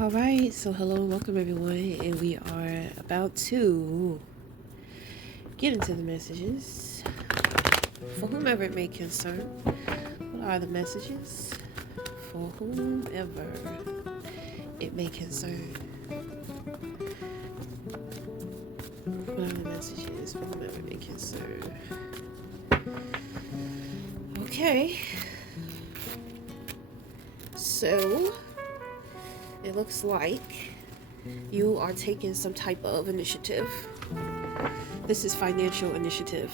All right, so hello and welcome everyone, and we are about to get into the messages for whomever it may concern. What are the messages for whomever it may concern? What are the messages for whomever it may concern? Okay, so it looks like you are taking some type of initiative. This is financial initiative.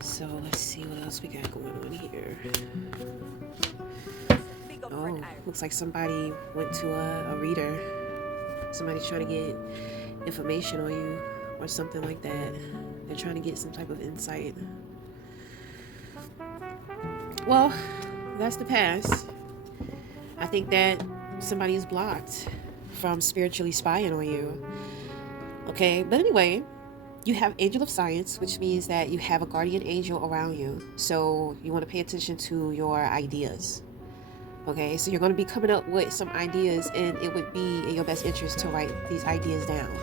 So let's see what else we got going on here. Oh, looks like somebody went to a reader. Somebody's trying to get information on you or something like that. They're trying to get some type of insight. Well, that's the past. I think that somebody is blocked from spiritually spying on you. Okay, but anyway, you have Angel of Science, which means that you have a guardian angel around you. So you want to pay attention to your ideas. Okay, so you're going to be coming up with some ideas, and it would be in your best interest to write these ideas down.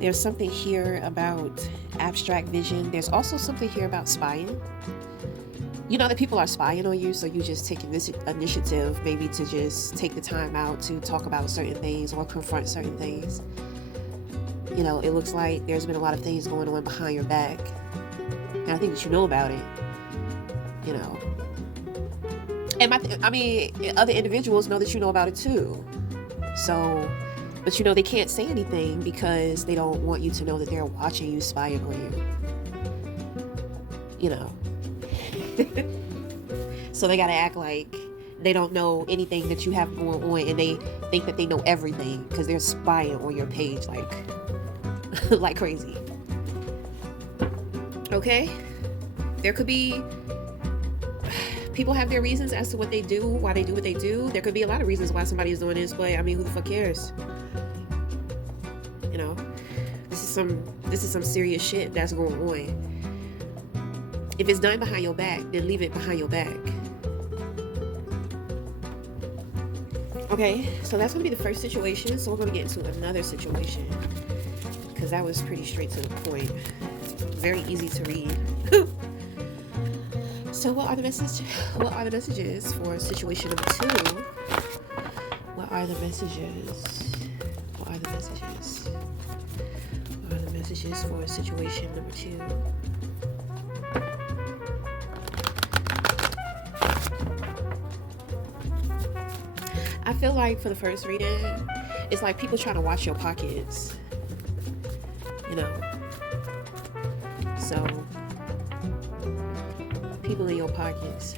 There's something here about abstract vision. There's also something here about spying. You know that people are spying on you, so you just taking this initiative maybe to just take the time out to talk about certain things or confront certain things. You know, it looks like there's been a lot of things going on behind your back, and I think that you know about it. You know, and other individuals know that you know about it too. So, but you know they can't say anything because they don't want you to know that they're watching you, spying on you. You know. So they gotta act like they don't know anything that you have going on, and they think that they know everything because they're spying on your page like like crazy. Okay, there could be people have their reasons as to what they do, why they do what they do. There could be a lot of reasons why somebody is doing this, but I mean, who the fuck cares? You know, this is some serious shit that's going on. If it's done behind your back, then leave it behind your back. Okay, so that's going to be the first situation. So we're going to get into another situation because that was pretty straight to the point. Very easy to read. So what are the messages? What are the messages for situation number 2? What are the messages? What are the messages? What are the messages for situation number 2? I feel like for the first reading, it's like people trying to watch your pockets. You know. So, people in your pockets.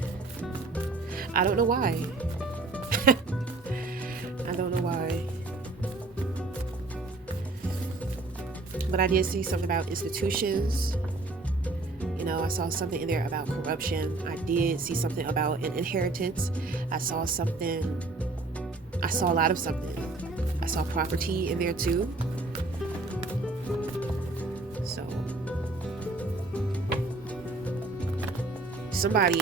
I don't know why. I don't know why. But I did see something about institutions. You know, I saw something in there about corruption. I did see something about an inheritance. I saw a lot of something. I saw property in there too. So somebody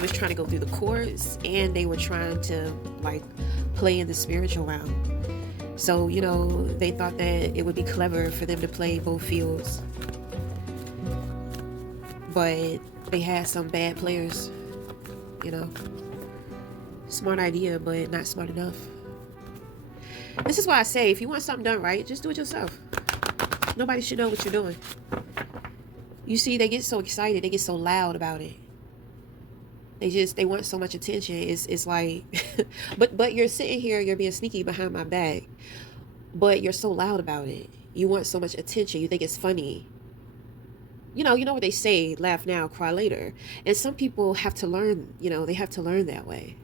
was trying to go through the courts, and they were trying to like play in the spiritual realm. So, you know, they thought that it would be clever for them to play both fields. But they had some bad players, you know. Smart idea, but not smart enough. This is why I say, if you want something done right, just do it yourself. Nobody should know what you're doing. You see, they get so excited, they get so loud about it. They want so much attention. It's like, but you're sitting here, you're being sneaky behind my back, but you're so loud about it. You want so much attention. You think it's funny. You know what they say, laugh now, cry later. And some people have to learn, they have to learn that way.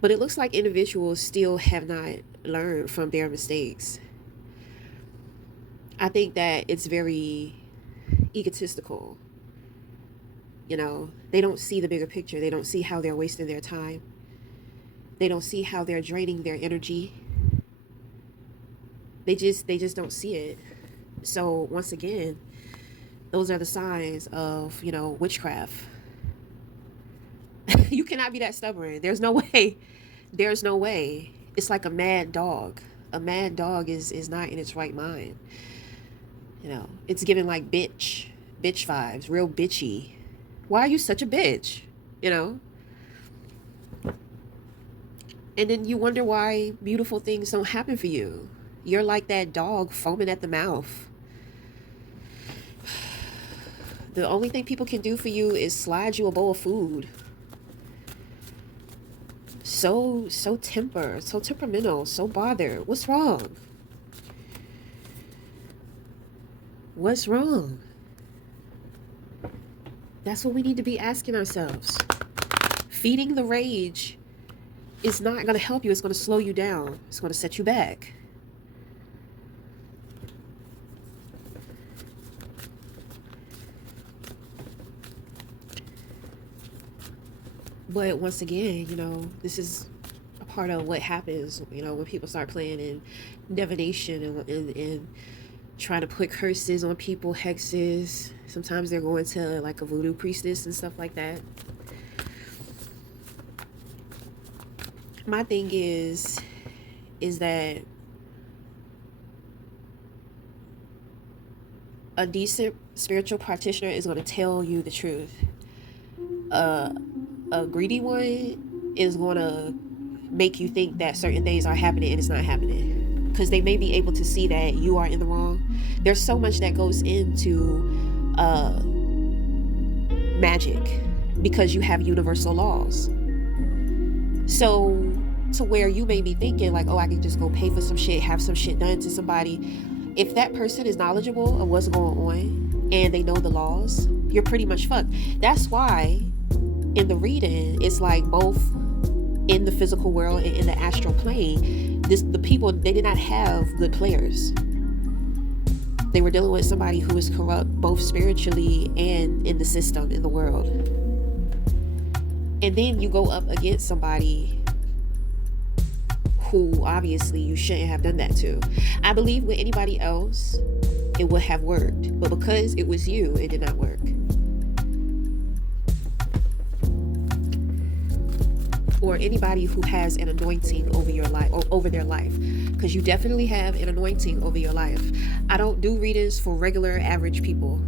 But it looks like individuals still have not learned from their mistakes. I think that it's very egotistical. They don't see the bigger picture. They don't see how they're wasting their time. They don't see how they're draining their energy. They just don't see it. So once again, those are the signs of, witchcraft. You cannot be that stubborn. There's no way. There's no way. It's like a mad dog. A mad dog is not in its right mind. You know, it's giving like bitch vibes, real bitchy. Why are you such a bitch? You know? And then you wonder why beautiful things don't happen for you. You're like that dog foaming at the mouth. The only thing people can do for you is slide you a bowl of food. So temperamental, so bothered. What's wrong? What's wrong? That's what we need to be asking ourselves. Feeding the rage is not going to help you. It's going to slow you down. It's going to set you back. But once again, you know, this is a part of what happens, you know, when people start playing in divination and trying to put curses on people, hexes. Sometimes they're going to like a voodoo priestess and stuff like that. My thing is that a decent spiritual practitioner is going to tell you the truth. A greedy one is going to make you think that certain things are happening and it's not happening, because they may be able to see that you are in the wrong. There's so much that goes into magic because you have universal laws. So to where you may be thinking like, oh, I can just go pay for some shit, have some shit done to somebody. If that person is knowledgeable of what's going on and they know the laws, you're pretty much fucked. That's why in the reading, it's like both in the physical world and in the astral plane, the people, they did not have good players. They were dealing with somebody who was corrupt both spiritually and in the system, in the world. And then you go up against somebody who obviously you shouldn't have done that to. I believe with anybody else, it would have worked. But because it was you, it did not work. Or anybody who has an anointing over your life, or over their life, because you definitely have an anointing over your life. I don't do readings for regular average people.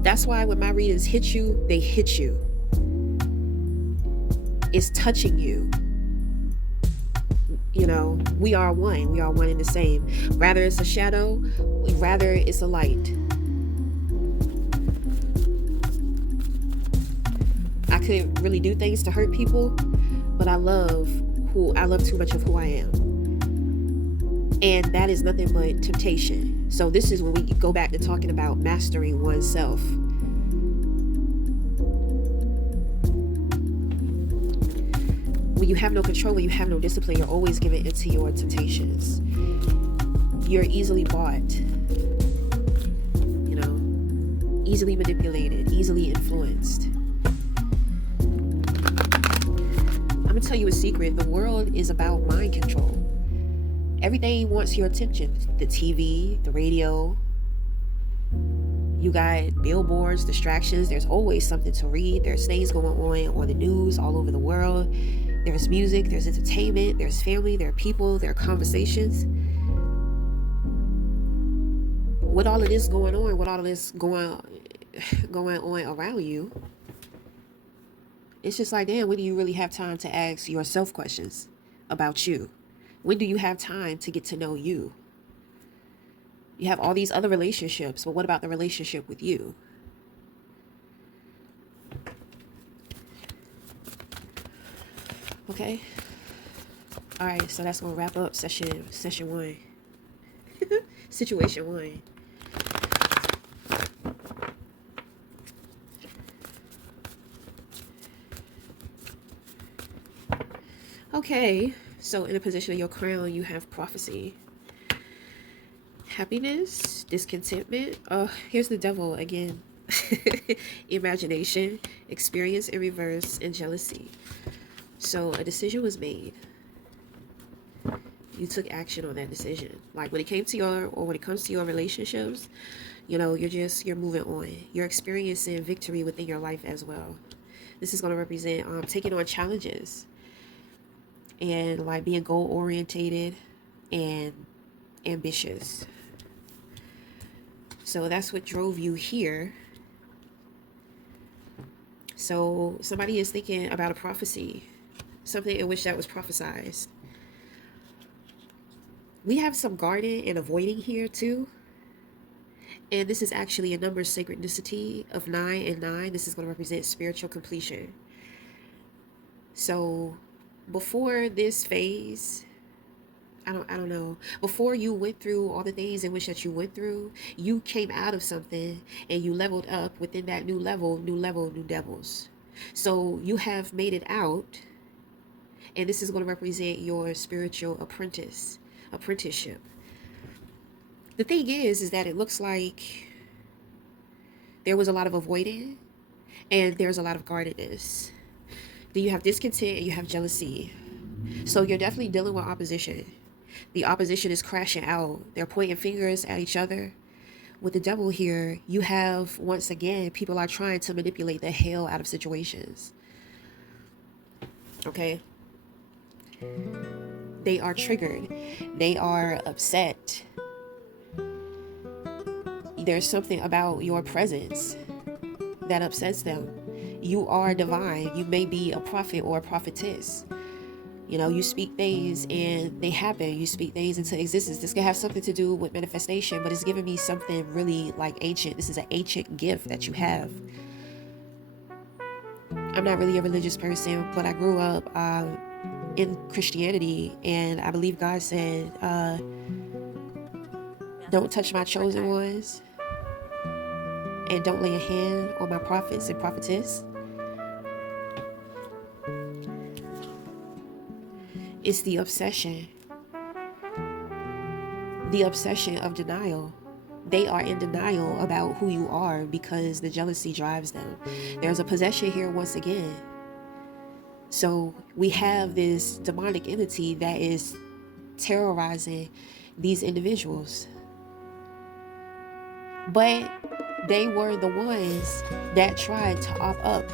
That's why when my readings hit you, they hit you. It's touching you. You know, we are one. We are one and the same. Rather it's a shadow, rather it's a light. I couldn't really do things to hurt people, but I love too much of who I am. And that is nothing but temptation. So this is when we go back to talking about mastering oneself. When you have no control, when you have no discipline, you're always giving into your temptations. You're easily bought, you know, easily manipulated, easily influenced. I'm gonna tell you a secret. The world is about mind control. Everything wants your attention. The TV, the radio. You got billboards, distractions. There's always something to read. There's things going on the news all over the world. There's music, there's entertainment, there's family, there are people, there are conversations. With all of this going on, with all of this going on around you, it's just like, damn, when do you really have time to ask yourself questions about you? When do you have time to get to know you? You have all these other relationships, but what about the relationship with you? Okay. All right, so that's gonna wrap up session one. Situation one. Okay, so in a position of your crown, you have prophecy, happiness, discontentment. Oh, here's the devil again. Imagination, experience in reverse, and jealousy. So a decision was made. You took action on that decision. Like when it comes to your relationships, you know, you're moving on. You're experiencing victory within your life as well. This is going to represent taking on challenges and like being goal orientated and ambitious. So that's what drove you here. So somebody is thinking about a prophecy, something in which that was prophesied. We have some guarding and avoiding here too. And this is actually a number synchronicity of 9 and 9. This is going to represent spiritual completion. So before this phase, I don't know. Before you went through all the things in which that you went through, you came out of something and you leveled up within that new level, new devils. So you have made it out, and this is going to represent your spiritual apprenticeship. The thing is that it looks like there was a lot of avoiding and there's a lot of guardedness. Then you have discontent and you have jealousy. So you're definitely dealing with opposition. The opposition is crashing out. They're pointing fingers at each other. With the devil here, you have, once again, people are trying to manipulate the hell out of situations. Okay? They are triggered. They are upset. There's something about your presence that upsets them. You are divine. You may be a prophet or a prophetess. You know, you speak things and they happen. You speak things into existence. This can have something to do with manifestation, but it's giving me something really like ancient. This is an ancient gift that you have. I'm not really a religious person, but I grew up in Christianity, and I believe God said, don't touch my chosen ones, and don't lay a hand on my prophets and prophetess. It's the obsession of denial. They are in denial about who you are because the jealousy drives them. There's a possession here once again. So we have this demonic entity that is terrorizing these individuals. But they were the ones that tried to op up.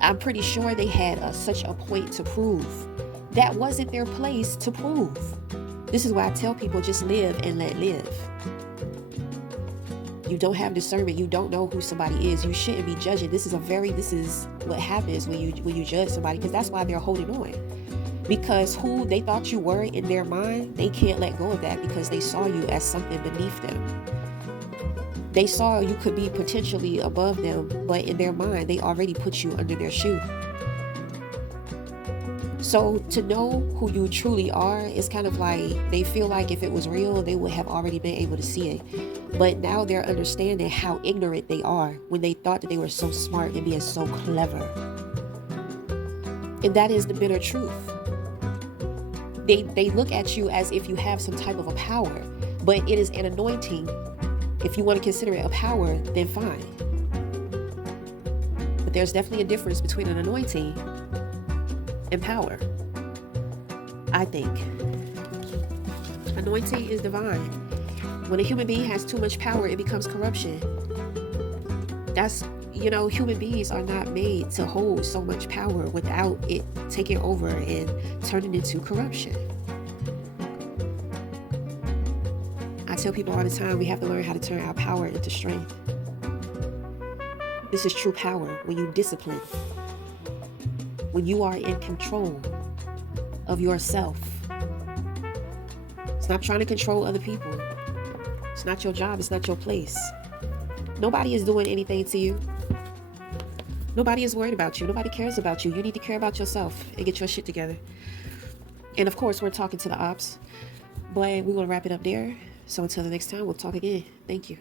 I'm pretty sure they had such a point to prove. That wasn't their place to prove. This is why I tell people, just live and let live. You don't have discernment. You don't know who somebody is. You shouldn't be judging. This is what happens when you judge somebody, because that's why they're holding on. Because who they thought you were in their mind, they can't let go of that because they saw you as something beneath them. They saw you could be potentially above them, but in their mind, they already put you under their shoe. So to know who you truly are is kind of like, they feel like if it was real, they would have already been able to see it. But now they're understanding how ignorant they are when they thought that they were so smart and being so clever. And that is the bitter truth. They look at you as if you have some type of a power, but it is an anointing. If you want to consider it a power, then fine. But there's definitely a difference between an anointing and power, I think. Anointing is divine. When a human being has too much power, it becomes corruption. Human beings are not made to hold so much power without it taking over and turning into corruption. I tell people all the time, we have to learn how to turn our power into strength. This is true power when you discipline. When you are in control of yourself. Stop trying to control other people. It's not your job. It's not your place. Nobody is doing anything to you. Nobody is worried about you. Nobody cares about you. You need to care about yourself and get your shit together. And of course, we're talking to the ops. But we're going to wrap it up there. So until the next time, we'll talk again. Thank you.